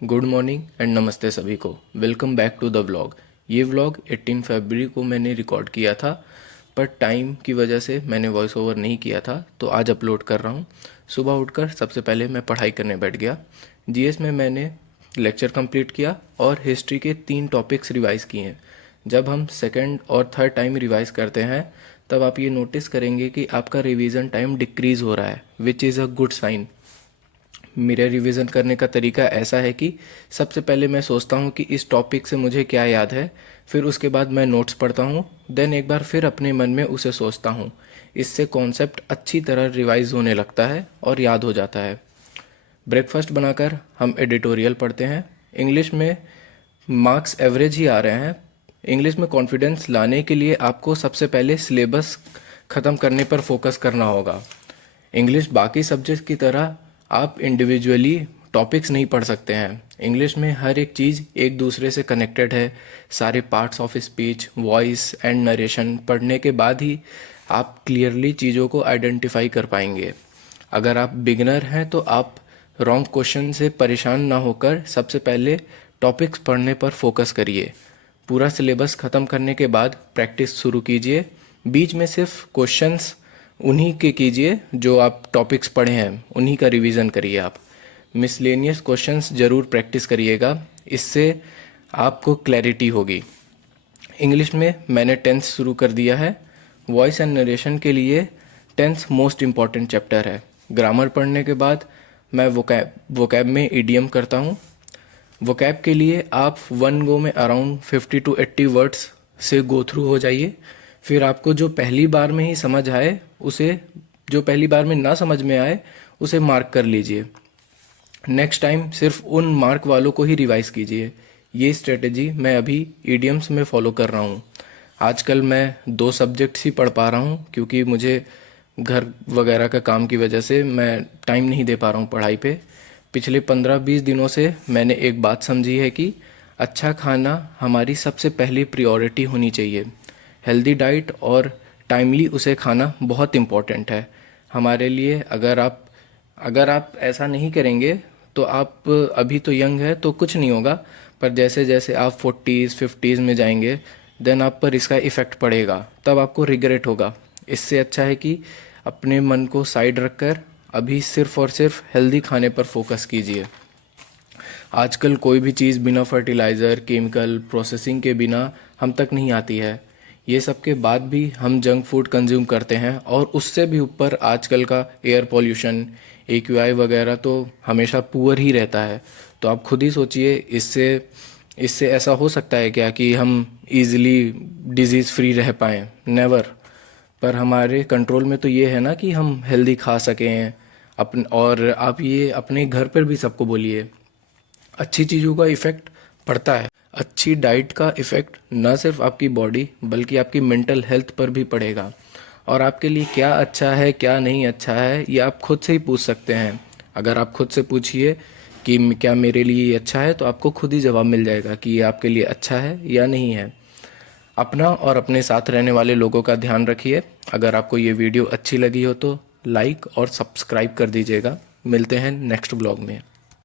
Good morning and नमस्ते सभी को। Welcome back to the vlog. ये व्लॉग 18 फरवरी को मैंने रिकॉर्ड किया था, पर टाइम की वजह से मैंने वॉइस ओवर नहीं किया था, तो आज अपलोड कर रहा हूँ। सुबह उठकर सबसे पहले मैं पढ़ाई करने बैठ गया। जीएस में मैंने लेक्चर कंप्लीट किया और हिस्ट्री के 3 टॉपिक्स रिवाइज किए हैं। जब हम सेकंड और थर्ड टाइम रिवाइज करते हैं तब आप ये नोटिस करेंगे कि आपका रिवीजन टाइम डिक्रीज़ हो रहा है, which is a good sign. मेरा रिवीजन करने का तरीका ऐसा है कि सबसे पहले मैं सोचता हूँ कि इस टॉपिक से मुझे क्या याद है, फिर उसके बाद मैं नोट्स पढ़ता हूँ, देन एक बार फिर अपने मन में उसे सोचता हूँ। इससे कॉन्सेप्ट अच्छी तरह रिवाइज होने लगता है और याद हो जाता है। ब्रेकफास्ट बनाकर हम एडिटोरियल पढ़ते हैं। इंग्लिश में मार्क्स एवरेज ही आ रहे हैं। इंग्लिश में कॉन्फिडेंस लाने के लिए आपको सबसे पहले सिलेबस ख़त्म करने पर फोकस करना होगा। इंग्लिश बाकी सब्जेक्ट की तरह आप इंडिविजुअली टॉपिक्स नहीं पढ़ सकते हैं। इंग्लिश में हर एक चीज़ एक दूसरे से कनेक्टेड है। सारे parts of speech, voice and narration पढ़ने के बाद ही आप क्लियरली चीज़ों को आइडेंटिफाई कर पाएंगे। अगर आप बिगिनर हैं तो आप रॉन्ग क्वेश्चन से परेशान ना होकर सबसे पहले टॉपिक्स पढ़ने पर फोकस करिए। पूरा सिलेबस ख़त्म करने के बाद प्रैक्टिस शुरू कीजिए। बीच में सिर्फ क्वेश्चंस उन्हीं के कीजिए जो आप टॉपिक्स पढ़े हैं, उन्हीं का रिवीजन करिए। आप मिसलेनियस क्वेश्चंस ज़रूर प्रैक्टिस करिएगा, इससे आपको क्लैरिटी होगी। इंग्लिश में मैंने टेंस शुरू कर दिया है। वॉइस एंड नरेशन के लिए टेंस मोस्ट इम्पॉर्टेंट चैप्टर है। ग्रामर पढ़ने के बाद मैं वोकैब में इडियम करता हूँ। वोकैब के लिए आप वन गो में अराउंड 50 to 80 वर्ड्स से गो थ्रू हो जाइए। फिर आपको जो पहली बार में ही समझ आए उसे, जो पहली बार में ना समझ में आए उसे मार्क कर लीजिए। नेक्स्ट टाइम सिर्फ उन मार्क वालों को ही रिवाइज कीजिए। ये स्ट्रेटजी मैं अभी ईडियम्स में फॉलो कर रहा हूँ। आजकल मैं 2 सब्जेक्ट्स ही पढ़ पा रहा हूँ क्योंकि मुझे घर वगैरह का काम की वजह से मैं टाइम नहीं दे पा रहा हूँ पढ़ाई पे। पिछले 15-20 दिनों से मैंने एक बात समझी है कि अच्छा खाना हमारी सबसे पहली प्रायोरिटी होनी चाहिए। हेल्दी डाइट और टाइमली उसे खाना बहुत इम्पॉर्टेंट है हमारे लिए। अगर आप ऐसा नहीं करेंगे तो आप अभी तो यंग है तो कुछ नहीं होगा, पर जैसे जैसे आप 40s 50s में जाएंगे देन आप पर इसका इफ़ेक्ट पड़ेगा, तब आपको रिग्रेट होगा। इससे अच्छा है कि अपने मन को साइड रखकर अभी सिर्फ और सिर्फ हेल्दी खाने पर फोकस कीजिए। आजकल कोई भी चीज़ बिना फर्टिलाइज़र, केमिकल प्रोसेसिंग के बिना हम तक नहीं आती है। ये सब के बाद भी हम जंक फूड कंज्यूम करते हैं, और उससे भी ऊपर आजकल का एयर पॉल्यूशन, AQI वगैरह तो हमेशा पुअर ही रहता है। तो आप खुद ही सोचिए, इससे इससे ऐसा हो सकता है क्या कि हम इजीली डिजीज़ फ्री रह पाएँ? नेवर। पर हमारे कंट्रोल में तो ये है ना कि हम हेल्दी खा सकें और आप ये अपने घर पर भी सबको बोलिए, अच्छी चीज़ों का इफ़ेक्ट पड़ता है। अच्छी डाइट का इफ़ेक्ट न सिर्फ आपकी बॉडी बल्कि आपकी मेंटल हेल्थ पर भी पड़ेगा। और आपके लिए क्या अच्छा है क्या नहीं अच्छा है ये आप खुद से ही पूछ सकते हैं। अगर आप खुद से पूछिए कि क्या मेरे लिए ये अच्छा है, तो आपको खुद ही जवाब मिल जाएगा कि ये आपके लिए अच्छा है या नहीं है। अपना और अपने साथ रहने वाले लोगों का ध्यान रखिए। अगर आपको ये वीडियो अच्छी लगी हो तो लाइक और सब्सक्राइब कर दीजिएगा। मिलते हैं नेक्स्ट ब्लॉग में।